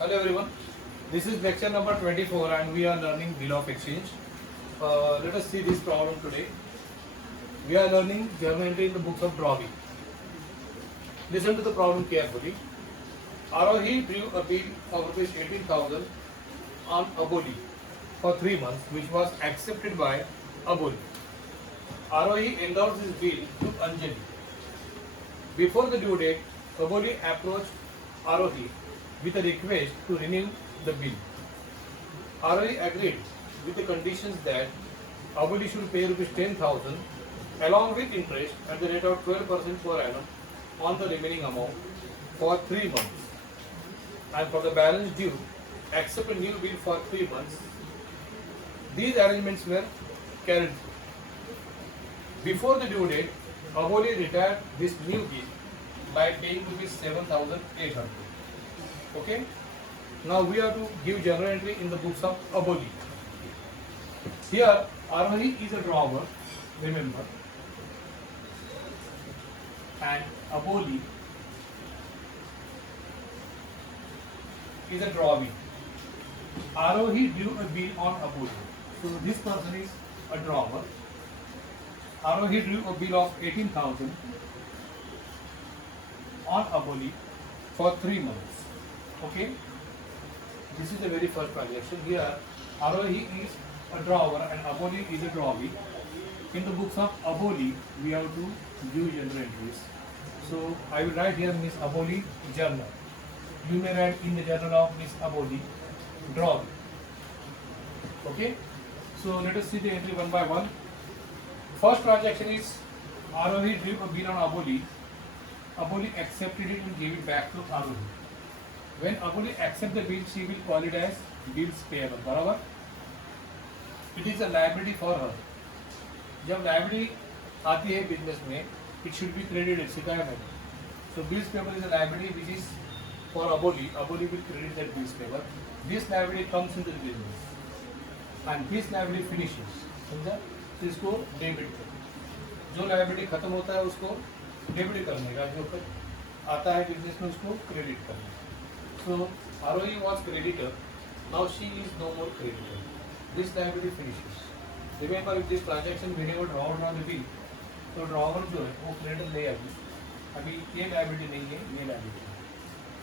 Hello everyone, this is lecture number 24 and we are learning bill of exchange. Let us see this problem today. We are learning journal entry in the books of drawing. Listen to the problem carefully. Arohi drew a bill of rupees 18,000 on Aboli for 3 months which was accepted by Aboli. Arohi endorsed his bill to Anjali. Before the due date, Aboli approached Arohi with a request to renew the bill. Arohi agreed with the conditions that Aboli should pay rupees 10,000 along with interest at the rate of 12% per annum on the remaining amount for 3 months, and for the balance due, accept a new bill for 3 months. These arrangements were carried through. Before the due date, Aboli retired this new bill by paying rupees 7,800. Okay. Now we have to give journal entry in the books of Aboli. Here, Arohi is a drawer, remember, and Aboli is a drawing. Arohi drew a bill on Aboli. So this person is a drawer. Arohi drew a bill of 18,000 on Aboli for 3 months. Okay. This is the very first transaction. Here, Arohi is a drawer and Aboli is a drawing. In the books of Aboli, we have to give journal entries. So I will write here Miss Aboli journal. You may write in the journal of Miss Aboli drawing. Okay. So let us see the entry one by one. First transaction is Arohi drew a bill on Aboli. Aboli accepted it and gave it back to Arohi. When Aboli accepts the bill, she will call it as bills payable. बराबर? It is a liability for her. जब liability आती है business में, it should be credited. सिखाया मैंने. So bills payable is a liability which is for Aboli. Aboli will credit that bills payable. This liability comes into the business, and this liability finishes. समझा? तो इसको debit करो. जो liability खत्म होता है उसको डेबिट करने का, जो आता है बिजनेस में उसको क्रेडिट करने का. So Arohi was creditor. Now she is no more creditor. This liability finishes. Remember, if this transaction whenever drawn on the bill, तो drawer जो है वो creditor ले आएगी. अभी ये liability नहीं है, ये liability है.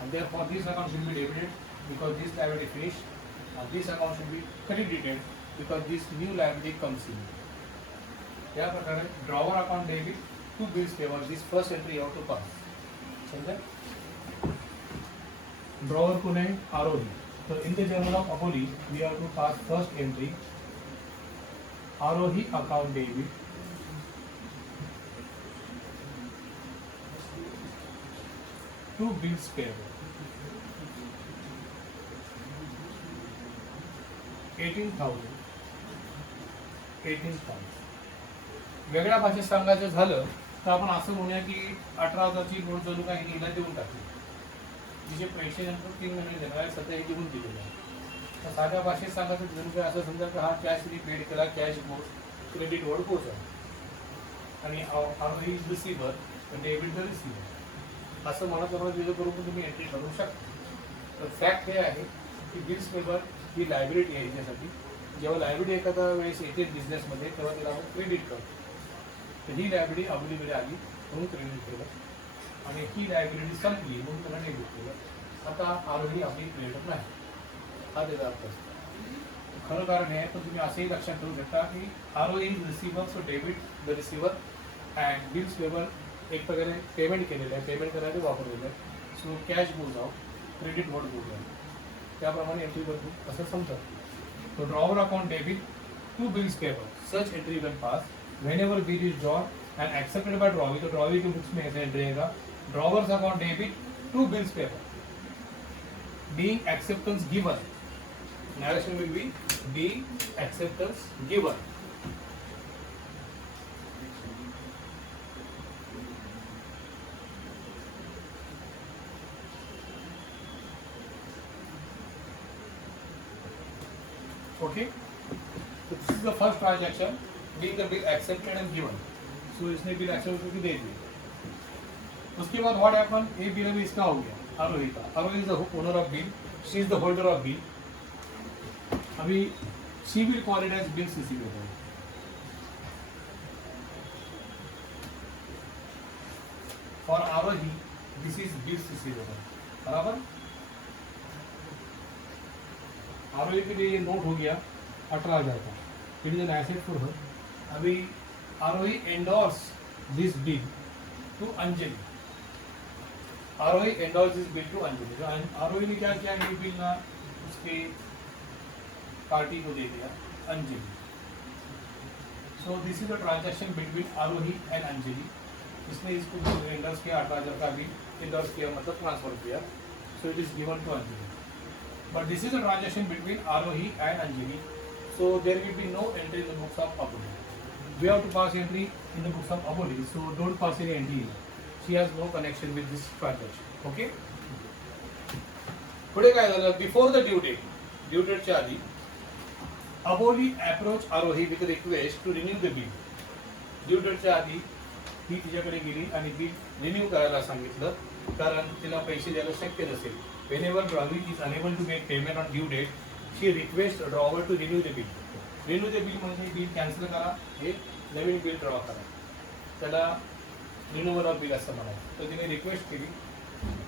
And therefore this account should be debited because this liability finished. And this account should be credited because this new liability comes in. क्या प्रकार है? Drawer account debit to bills payable. This first entry you have to pass. समझा? Drawer को नहीं Arohi. So in the journal of Aboli, we have to pass first entry. Arohi account debit to bills payable. 18,000. वेगळ्या भाषेत सांगायचं झालं तर आपण असं म्हणूया की 18,000ची नोट जणू काही हिला देऊन टाकली. जे पैसे नंतर 3 महिने देणार आहे सध्या हे देऊन दिलेले आहे. तर साध्या भाषेत सांगायचं जणू काय असं समजा की हा कॅश पेड केला, कॅश क्रेडिट वर पोहोचला आणि आरोही इज रिसिव्हर पण डेबिट द रिसिव्हर असं म्हणत विचार करून तुम्ही एंट्री करू शकता. तर फॅक्ट हे आहे की बिल्स पेपर ही लायबिलिटी आहे याच्यासाठी. जेव्हा लायबिलिटी एखाद्या वेळेस येते बिझनेसमध्ये तेव्हा तिला आपण क्रेडिट करतो. तर ही लायबिलिटी अवेलेबल आली म्हणून क्रेडिट केलं आणि ही लायबिलिटी संपली म्हणून त्याला डेबिट केलं. आता आरोही आपली क्रेडिटर नाही, हा त्याचा अर्थ असतो. खरं कारण आहे पण तुम्ही असंही लक्षात ठेवू शकता की Arohi is receiver, so debit the receiver and bills payable एक प्रकारे पेमेंट केलेलं आहे, पेमेंट करायला वापरलेलं आहे. So cash goes out, credit what goes out, त्याप्रमाणे एंट्री करतो असं समजतं. तो drawer account debit to bills payable, such entry can pass whenever bill is drawn and accepted by drawee. तो ड्रॉवी की बुक्स में ऐसे एंट्री रहेगा drawer's account debit to bills payable being acceptance given. Narration will be being acceptance given. Okay. So this is the first transaction, being the bill accepted and given. So इसने bill accept करके दे दी. उसके बाद what happen, ये bill भी इसका हो गया आरोही का. Arohi is the owner of bill. She is the holder of bill. अभी she will call it as bills receivable. For Arohi this is bills receivable. बराबर. आरोही के लिए ये नोट हो गया 18,000 का. It is an asset for her. अभी Arohi endorse this bill to Anjali. Arohi endorse this bill to Anjali. Arohi ने क्या किया, ये बिल ना उसके पार्टी को दे दिया, Anjali. So this is a transaction between Aarohi and Anjali. इसने इसको एंडोर्स किया, 18,000 का बिल एंडोर्स किया, मतलब ट्रांसफर किया. So it is given to Anjali. But this is a transaction between Arohi and Anjali, so there will be no entry in the books of Aboli. We have to pass entry in the books of Aboli, so don't pass any entry here. She has no connection with this transaction. Okay? पुढे काय झालं, before the due डेटच्या आधी Aboli approach Arohi with a request to renew the bill. Due डेटच्या आधी ती तिच्याकडे गेली आणि बिल रिन्यू करायला सांगितलं, कारण तिला पैसे द्यायला शक्य नसेल. Whenever drawee is unable to make payment on due date, she requests a drawer to renew the bill. Renew the bill म्हणजे बिल कॅन्सल करा, हे नवीन बिल ड्रॉ करा, त्याला रिन्यूअल ऑफ बिल असं म्हणायचं. तर तिने रिक्वेस्ट केली,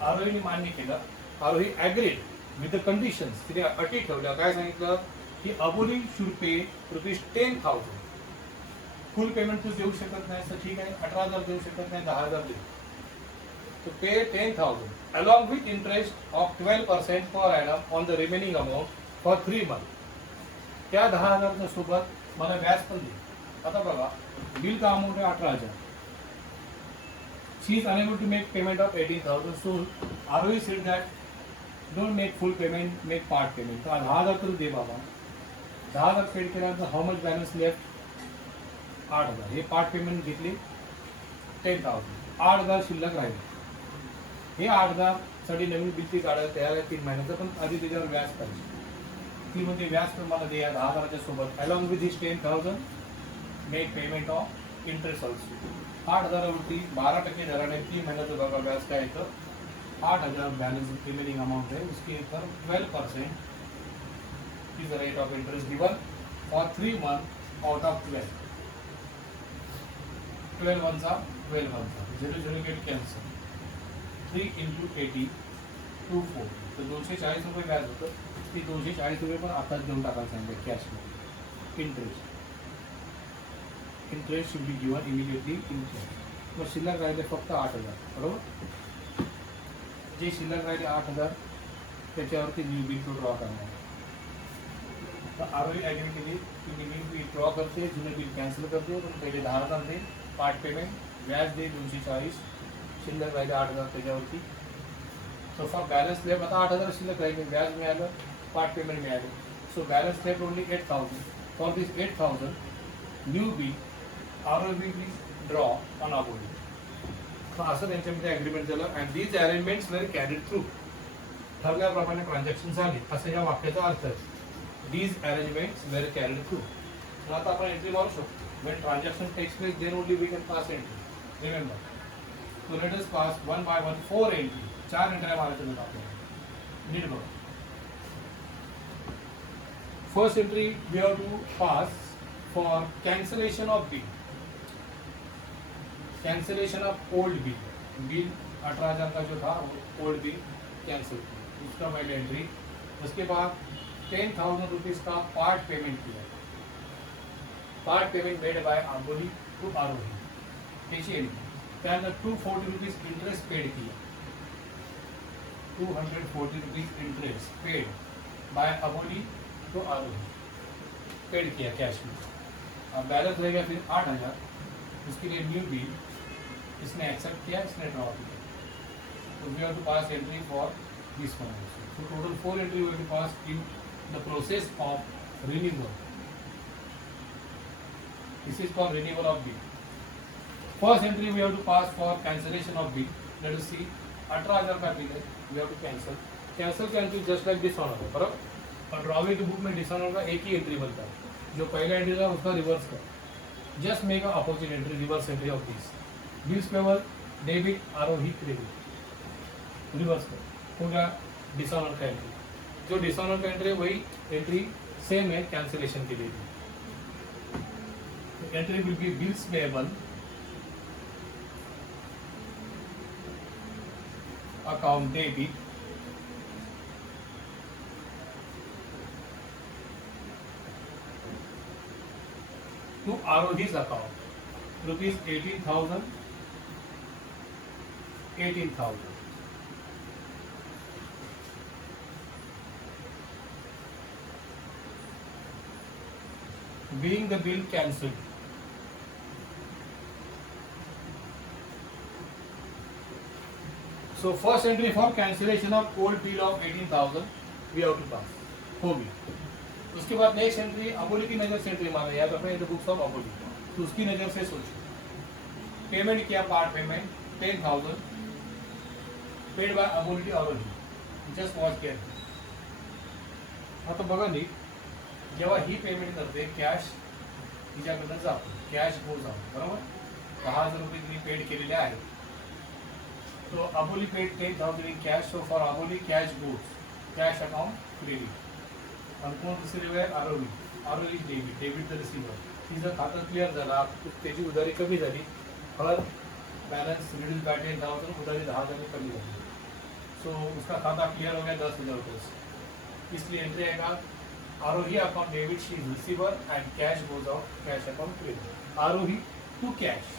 आरोहीने मान्य केलं. आरोही ॲग्रीड विथ द कंडिशन्स. तिने अटी ठेवल्या. काय सांगितलं की अबोली शुड पे ₹10,000. फुल पेमेंट तू देऊ शकत नाही तर ठीक आहे, 18,000 देऊ शकत नाही, 10,000 दे. To pay 10,000 along with interest of 12% per annum on the remaining amount for 3 months. त्या 10,000 सोबत मला व्याज पण दे. आता बघा, बिल का अमाउंट आहे 18,000. She is unable to make payment of 18,000. So Arohi said that don't make full payment, make part payment. तर 10,000 तर दे बाबा. 10,000 पेड केल्यानंतर हाऊ मच बॅलन्स लेफ्ट, 8,000. हे पार्ट पेमेंट घेतली 10,000. 8,000 शिल्लक राहिले. हे 8,000 साठी नवीन बिलची काढायला तयार आहे 3 महिन्याचं, पण आधी त्याच्यावर व्याज पाहिजे. ती म्हणजे व्याज पण मला दे या 10,000च्या सोबत. Along with this 10,000 make payment of interest also. 8,000वरती 12% दराने 3 महिन्याचं बघा व्याज काय येतं, 8,000 बॅलन्स रिमेनिंग अमाउंट आहे, उसके ऊपर 12% is the rate of interest given for 3 month out of 12. 12 वनचा 0 get cancel. 3 into 80 240. तर 240 रुपये व्याज होतं. ती 240 रुपये पण आताच देऊन टाकायला सांगितलं कॅशमध्ये. Interest should be given immediately in cash. मग शिल्लक राहिले फक्त 8,000. बरोबर. जे शिल्लक राहिले 8,000 त्याच्यावरती न्यू बिल तो ड्रॉ करणार. तर आरोही ॲग्री केली की मी बिल ड्रॉ करते, जुनं बिल कॅन्सल करते, पण पहिले 10,000 दे, पार्ट पेमेंट, व्याज दे 240, शिल्लक राहिले 8,000 त्याच्यावरती. सो फॉर बॅलन्स लेफ्ट आता 8,000 शिल्लक राहिले, व्याज मिळालं, पार्ट पेमेंट मिळाले. So balance left only 8,000. For this 8,000 new bill Arohi will draw on Aboli. तर असं त्यांच्यामध्ये ॲग्रीमेंट झालं. And these arrangements were carried through. ठरल्याप्रमाणे ट्रान्झॅक्शन झाले असं या वाक्याचा अर्थ आहे. These arrangements were carried through. तर आता आपण एंट्री मारू शकतो. When transaction takes place then only we can pass entry. Remember. So let us pass one by one 4 entry. 4 entry मारायचे आहेत आपल्याला. नीट बघा. First entry we have to pass for cancellation of bill. Cancellation of old bill. Bill 18,000 का जो था वो old bill cancel, उसका पहले एंट्री. उसके बाद 10,000 रुपीज का पार्ट पेमेंट किया. Part payment made by Aboli to Arohi, त्याची एंट्री. त्यानंतर 240 रुपीज इंटरेस्ट पेड किया. 240 rupees interest paid by Aboli to Arohi, paid किया कैश में. अब बैलेंस रहेगा फिर 8,000. उसके लिए न्यू बिल इसने एक्सेप्ट किया, इसने ड्रॉ किया. तो we have to pass entry for this one also. So total 4 entry we have to pass in the process of renewal. This is called renewal of bill. First entry we have to pass for cancellation of bill. Let us see. 18,000 का bill है, we have to cancel. Cancel का entry just like dishonor है, बराबर. और ड्रॉवे की book में dishonor का एक ही एंट्री बनता है. जो पहला एंट्री था उसका रिवर्स कर. Just make a opposite entry, reverse entry of this. Bills payable debit, Aarohi credit, reverse कर. हो गया dishonor का एंट्री. जो डिसऑनर का एंट्री है वही एंट्री सेम है कैंसिलेशन के लिए भी. Entry will be bills payable account debit to Arohi's account, rupees 18,000, 18,000. Being the bill cancelled. So first entry for cancellation of old bill of 18,000 we have to pass. होगी. उसके बाद next entry अबोली की नज़र से entry मांगा याद रखना, in the books of Aboli. तो उसकी नज़र से सोचो. पेमेंट किया part payment 10,000 paid by Aboli Arohi. Just watch care. आता बघा नी, जेव्हा ही पेमेंट करते कॅश तिच्याकडनं जातो, कॅश गोज आउट, बरोबर. 10,000 रुपये तिने पेड केलेले आहेत. तो Aboli paid 10,000 in cash. So for Aboli cash goes, cash account credit. आणि कोण रिसिव्ह आहे Arohi. Arohi debit, debit the receiver. तिचं खातं क्लिअर झाला, त्याची उधारी कमी झाली, हर बैलेंस रिड्यूस बाय 10,000, उधारी 10,000 कमी झाली. सो उसका खाता क्लियर हो गया 10,000 रुपये से. इसलिए एंट्री आएगा Arohi account debit, she is receiver and cash goes out, cash account credit. Arohi to cash.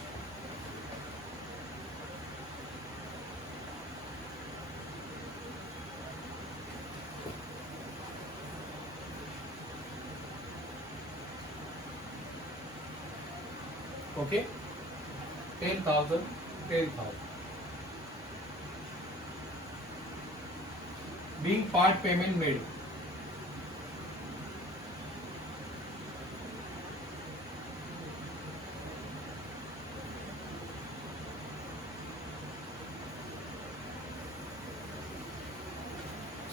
Okay, 10,000, 10,000. Being part payment made.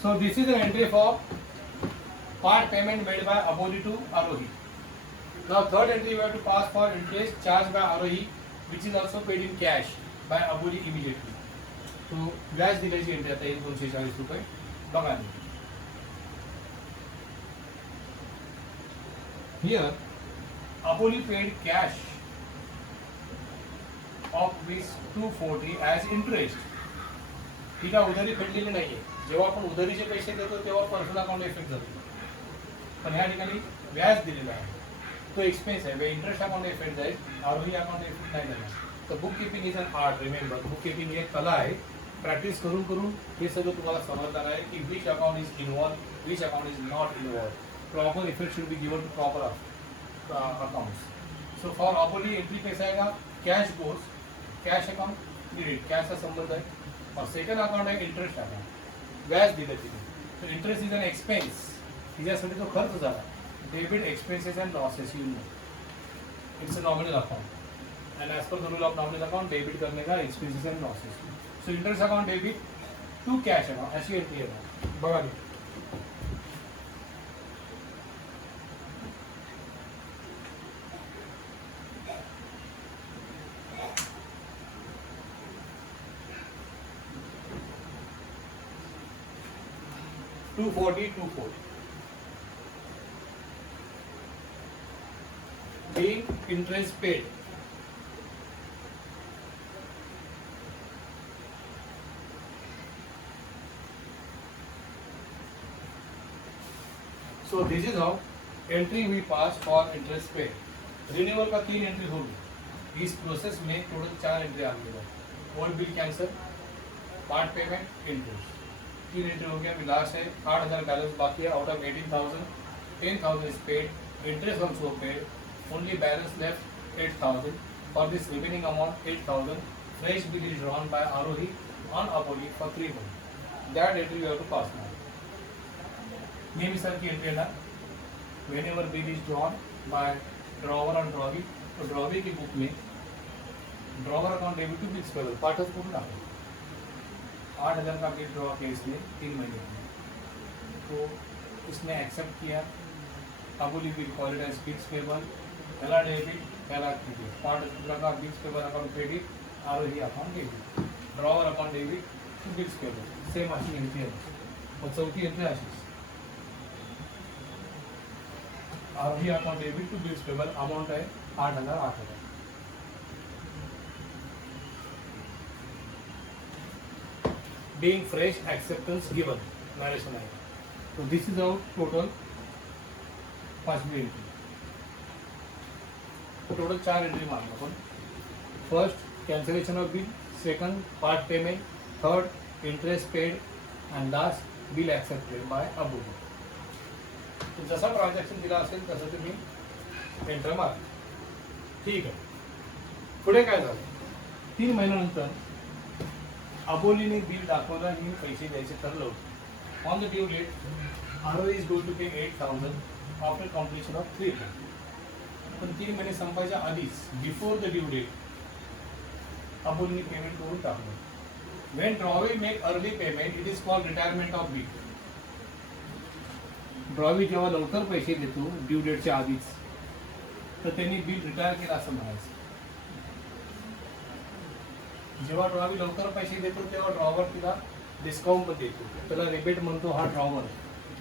So this is an entry for part payment made by Aboli to Arohi. Now third entry we have to pass for interest charged by Arohi, which is also paid in cash by Aboli immediately. तो व्याज दिल्याची entry आता येईल 240 रुपये. बघा here Aboli paid cash of rupees 240 as interest. ठीक आहे, उधारी फेडलेली नाहीये. जेव्हा आपण उधारीचे पैसे देतो तेव्हा पर्सनल अकाउंट इफेक्ट जातो, पण ह्या ठिकाणी व्याज दिलेलं आहे, तो एक्सपेन्स आहे. इंटरेस्ट अकाउंट इफेक्ट जाईल, आरोही अकाउंट इफेक्ट नाही झाला. तर bookkeeping is an art. Remember, bookkeeping ही एक कला आहे. प्रॅक्टिस करून करून हे सगळं तुम्हाला समजणार आहे की which account is involve, which account is not involve. Proper effect should be given to proper accounts. So for Aboli entry कैसा आएगा, cash goes, cash account credit, cash का संबंध है. और सेकंड अकाउंट आहे इंटरेस्ट अकाउंट, व्याज दिलं तिने. तर इंटरेस्ट इज अन एक्सपेन्स, तिच्यासाठी तो खर्च झाला. Debit expenses and losses, you know, it's a nominal account, and as per the rule of nominal account, debit करने का expenses and losses. So interest account debit to cash account, ऐसी entry है. बघा नी, $240. Being interest paid. So this is how entry we pass for interest paid. Renewal का 3 entry होगी. इस process में total 4 entry आ गई. Old bill cancel, part payment, interest, 3 entry हो गया. अभी लास्ट है 8,000 बैलेंस बाकी है. Out of 18,000, 10,000 is paid, interest also paid. Only balance left 8,000. For this remaining amount 8,000, fresh bill is drawn by Arohi on Aboli for 3 months. That entry you have to pass now. नेहमीसारखी entry ना, whenever bill is drawn by drawer and drawee, तो drawee की book में drawer account debit to bills payable पाठच पूर्ण आहे. 8,000 का bill draw किया इसने 3 महीने में, तो इसने एक्सेप्ट किया. Aboli bill call it as bills payable, पहला डेबिट, पहला क्रेडिट. 5,000 का bills payable account credit, Arohi account debit, drawer account debit to bills payable. Same अशी एंट्री आहे. और चौथी एंट्री अशीच. Arohi account debit to bills payable amount आहे 8,000. Being fresh acceptance given narration आहे. So this is our total 5वी entry. Total 4 entry मारलो आपण. First cancellation of bill, second part payment, third interest paid and last bill accepted by Aboli. जसा transaction दिला असेल तसं तुम्ही एंटर मारा. ठीक आहे. पुढे काय झालं, 3 महिन्यानंतर अबोलीने बिल दाखवलं आणि पैसे द्यायचे ठरलं होतं. On the due date Aarohi is going to pay 8,000 after completion of 3 month. पण 3 महिने संपायच्या आधीच बिफोर द ड्यू डेट अबोलीने पेमेंट करून टाकलं. When drawee make early payment it is called retirement of bill. Drawee जेव्हा लवकर पैसे देतो ड्यू डेटच्या आधीच, तर त्यांनी बिल रिटायर केलं असं म्हणायचं. जेव्हा ड्रॉवी लवकर पैसे देतो तेव्हा ड्रॉवर तिला डिस्काउंट पण देतो. त्याला रिबेट म्हणतो हा ड्रॉवर,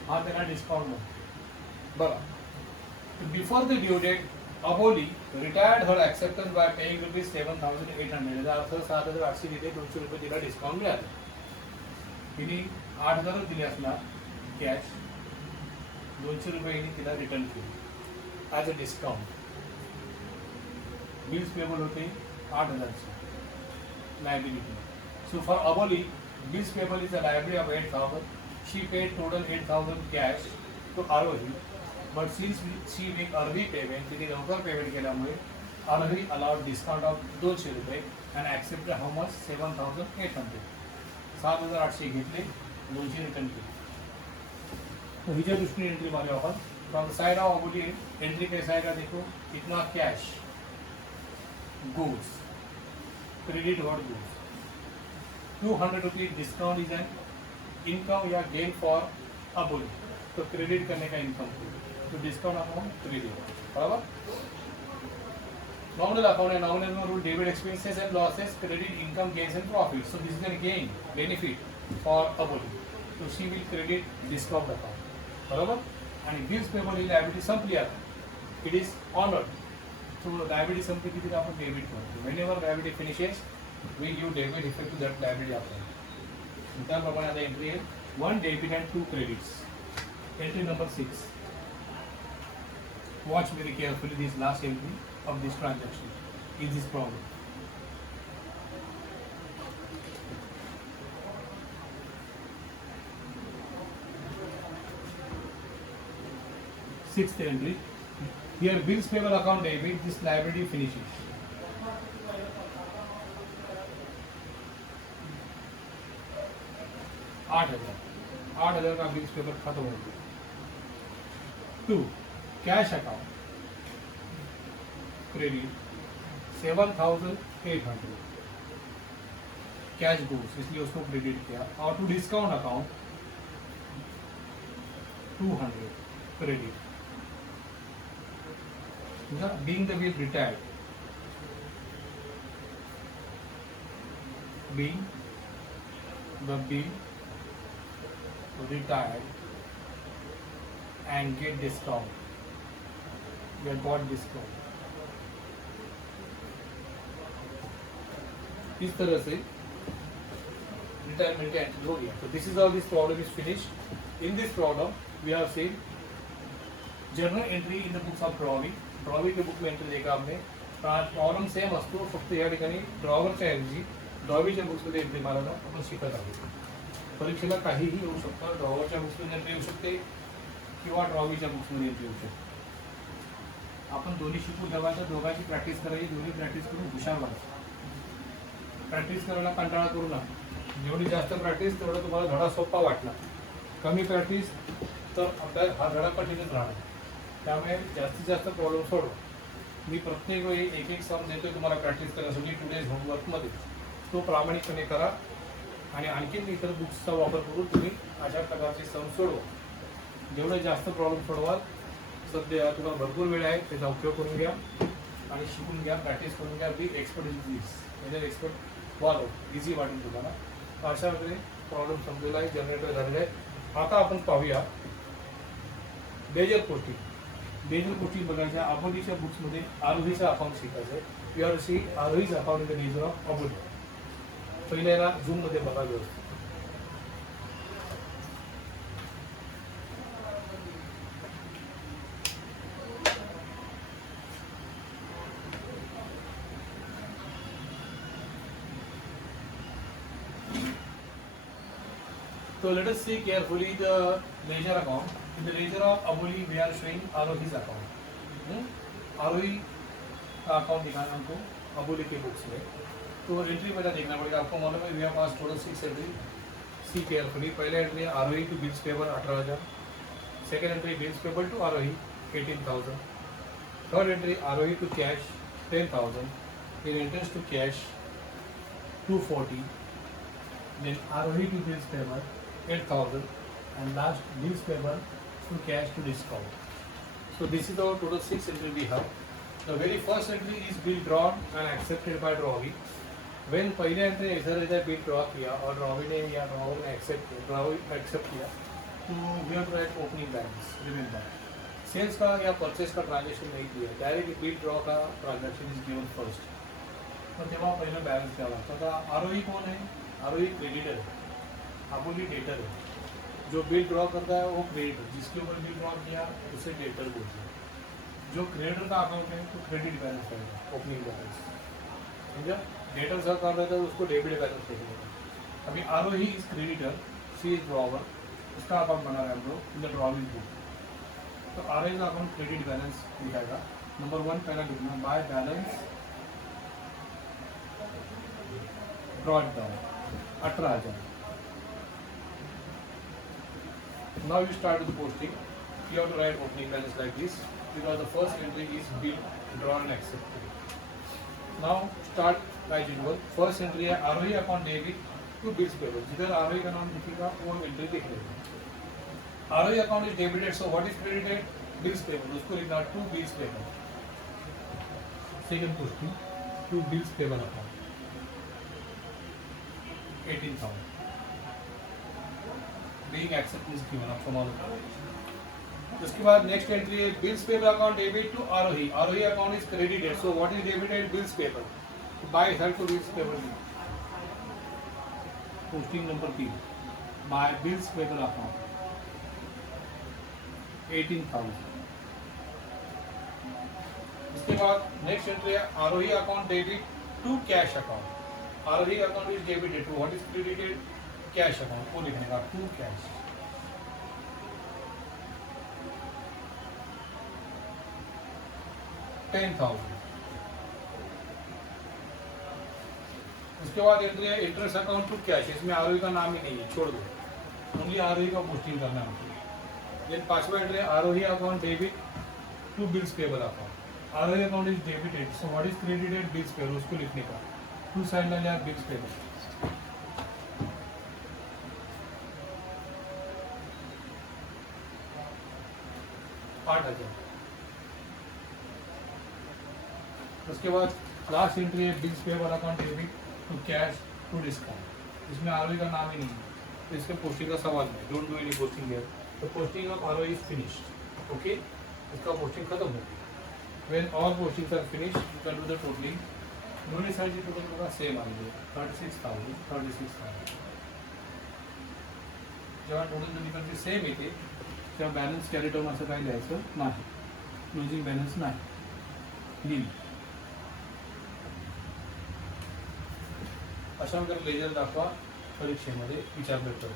हा त्याला डिस्काउंट म्हणतो. बरं, before the due date Aboli retired her acceptance by paying ₹7,800. याचा अर्थ 7,800 तिथे 200 रुपये तिला डिस्काउंट मिळालं. तिने 8,000 दिले असणार कॅश, 200 रुपये तिला रिटर्न केले as a discount. Bills payable होते 8,000चे liability. So for Aboli, bills payable is a liability of 8,000. She paid total 8,000 cash to Arohi, but since she make early payment, तिने लवकर पेमेंट केल्यामुळे Arohi allowed discount of 200 रुपये and accepted how much 7,800. 7,800 घेतले, 200 return केले. तो हिच्या दृष्टीने entry मारे आपण. From side of Aboli entry कैसा आएगा देखो, इतना cash goes. Credit what goes 200 rupees discount is an income या गेन फॉर अबोली. तो क्रेडिट करने का इनकम, तो डिस्काउंट अमाउंट क्रेडिट. बराबर. नॉमिनल अकाउंट है, nominal rule debit expenses and losses, credit income gains and profit. So this is an gain benefit for Aboli. तो she will credit discount account. बराबर. आणि bills payable ही liability संपली आता, it is honoured. So liability संपली की तिला आपण debit करतो. whenever liability finishes we give debit effect to that liability आपण. त्याप्रमाणे आता एंट्री आहे 1 debit and 2 credits. Entry number 6. Watch very carefully this last entry of this transaction in this problem. Sixth entry. Here bills payable account debit, this liability finishes. $8,000 का bills paper खत्म हो गया. 2 cash account credit 7,800 cash goes, इसलिए उसको credit किया. और to discount account 200 credit. being the bill retired, being the bill retired and get discount, get got discount. इस तरह से रिटायरमेंट का एंट्री हो गया. So this is how this problem is finished. In this problem we have seen journal entry in the books of drawing. ड्रॉवीच्या book में entry देखा आपने. प्रॉब्लेम सेम असतो, फक्त या ठिकाणी ड्रॉवरच्या ऐवजी ड्रॉवीच्या बुक्समध्ये एंट्री मारायला आपण शिकत आहोत. परीक्षेला काहीही येऊ शकतं. ड्रॉवरच्या बुक्समध्ये एंट्री येऊ शकते किंवा ड्रॉवीच्या बुक्समध्ये एंट्री येऊ शकते. आपण दोन्ही शिकू ठेवायचं, दोघांची प्रॅक्टिस करायची, दोन्ही प्रॅक्टिस करून हुशार व्हायचं. प्रॅक्टिस करायला कंटाळा करू नका. जेवढी जास्त प्रॅक्टिस तेवढं तुम्हाला धडा सोपा वाटला. कमी प्रॅक्टिस तर आपल्याला हा धडा कठीणच राहणार. त्यामुळे जास्तीत जास्त प्रॉब्लेम सोडवा. मी प्रत्येक वेळी एक एक सम देतोय तुम्हाला प्रॅक्टिस करण्यासाठी टुडेज होमवर्कमध्ये. तो प्रामाणिकपणे करा आणि आणखीन इतर बुक्सचा वापर करून तुम्ही अशा प्रकारचे सम सोडवा. जेवढे जास्त प्रॉब्लेम सोडवाल, सध्या तुम्हाला भरपूर वेळ आहे, त्याचा उपयोग करून घ्या आणि शिकून घ्या, प्रॅक्टिस करून घ्या. बी एक्सपर्ट इज दिस, म्हणजे एक्सपर्ट व्हाल, इझी वाटेल तुम्हाला. अशा वगैरे प्रॉब्लेम समजलेला आहे, जनरेटर झालेला आहे. आता आपण पाहूया बेजर पोस्टिंग. मेजर गोष्टी बघायच्या अबोलीच्या बुक्समध्ये आरोहीचं अकाउंट शिकायचं आहे. यू आर सी आरोहीचं account in the nature of Aboli. पहिल्याला झूममध्ये बघा व्यवस्थित. So let us see carefully the ledger account. In the ledger of Aboli, we are showing Arohi's account. आरोही का अकाउंट दिखाना हमको अबोली के बुक्स में. तो एंट्री पहले देखना पड़ेगा. आपको मालूम है we have pass total 6 entry. See carefully. पहले entry Arohi to bills payable 18,000. Second entry bills payable to Arohi 18,000. Third entry Arohi to cash 10,000. फिर interest to cash 240. Then Arohi to bills payable 8,000 and last bills payable to cash to discount. So this is our total 6 entry we have. The very first entry is bill drawn and accepted by drawee. When पहले entry ऐसा रहता है bill draw किया और drawee ने या drawer ने accept किया तो we have to write opening balance. Remember sales का या purchase का transaction नहीं दिया, डायरेक्ट bill draw का transaction is given first. तो तेव्हा पहिला balance क्या होता था. आरोही कौन है? आरोही creditor है. अबोली डेटर है. जो बिल ड्रॉ करता है वो क्रेडिटर, जिसके ऊपर बिल ड्रॉ किया उसे डेटर बोलते हैं. जो क्रेडिटर का अकाउंट है तो क्रेडिट बैलेंस रहेगा, ओपनिंग बैलेंस. समझा. डेटर का अकाउंट रहता है उसको डेबिट बैलेंस रहेगा. अभी Arohi is creditor, she is drawer, उसका अकाउंट बना रहा है हम लोग इन द ड्रॉविंग बुक. तो आरोही का अकाउंट क्रेडिट बैलेंस दिखाएगा. नंबर 1 पहला लिखना by balance brought down 18,000. Now you start with the posting. You have to write opening balance like this because the first entry is bill drawn and accepted. Now start by usual. First entry है Arohi account debit to bills payable. जिधर आरोही का नाम दिखेगा वो entry लिख लेगा. Arohi account is debited, so what is credited? Bills payable. उसको लिखना to bills payable. Second posting to bills payable account 18,000. Being acceptance given आपको मालूम है. उसके बाद नेक्स्ट एंट्री है bills payable account debit to Arohi. Arohi account is credited, so what is debited? Bills payable. By help to bills payable. Posting number 3 by bills payable account 18,000. इसके बाद next entry है Arohi account debit to cash account. Arohi account is debited to what is credited? Cash account. वो लिखने का to cash 10,000. उसके बाद entry है interest account to cash. इसमें आरोही का नाम ही नहीं है, छोड़ दो. ओनली आरोही का पोस्टिंग करना है हमको. देन पांचवा एंट्री है Arohi account debit to bills payable account. Arohi account is debited, so what is credited? Bills payable. उसको लिखने का टू साइड लाइन या बिल्स पेबल. उसके बाद लास्ट एंट्री है bills payable account debit to cash to discount. इसमें आरोही का नाम ही नहीं है तो इसके पोस्टिंग का सवाल नहीं. Don't do any posting here. The posting of Aarohi is finished. Okay, इसका पोस्टिंग खत्म हो गया. When all postings are finished you can do the totalling. दोनों साइड की टोटल होगा सेम आएंगे 36,000. जेव्हा टोटल दोन्ही कंट्री सेम येते तेव्हा बॅलन्स कॅरी डाऊन असं काही लिहायचं नाही. क्लोजिंग बॅलन्स नाही लिहिली. अशा प्रकारे लेजर दाखवा परीक्षेमध्ये विचारलं जातं.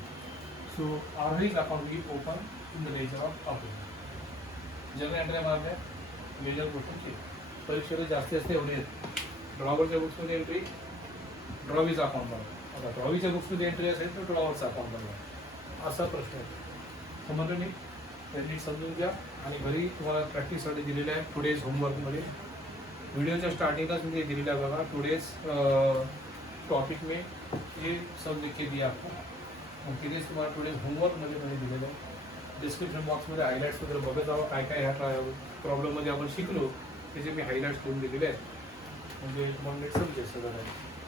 So Arohi's account will open in the ledger of account. General entry मारल्या लेजर गोष्टीची परीक्षेला जास्तीत जास्त एवढे आहेत. ड्रॉवरच्या बुक्समध्ये एंट्री ड्रॉवीज अकाउंट बनवा. आता ड्रॉवीच्या बुक्समध्ये एंट्री असेल तर ड्रॉवरचा अकाउंट बनवा. असा प्रश्न आहे. समजलं नाही त्यांनी समजून घ्या आणि घरी तुम्हाला प्रॅक्टिससाठी दिलेलं आहे टुडेज होमवर्कमध्ये. व्हिडिओच्या स्टार्टिंगलाच मी दिलेलं आहे बघा. टुडेज टॉपिक में ये सब लिख के दिया आपको. किती तुम्हाला टुडेज होमवर्कमध्ये मध्ये दिलेलं आहे. डिस्क्रिप्शन बॉक्समध्ये हायलाईट्स वगैरे बघत जावं काय काय ह्या प्रॉब्लेममध्ये आपण शिकलो त्याचे मी हायलाईट्स लिहून दिलेले आहेत म्हणजे तुम्हाला नीट समजेल सगळं.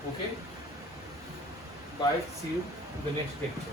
Okay, bye, see you the next lecture.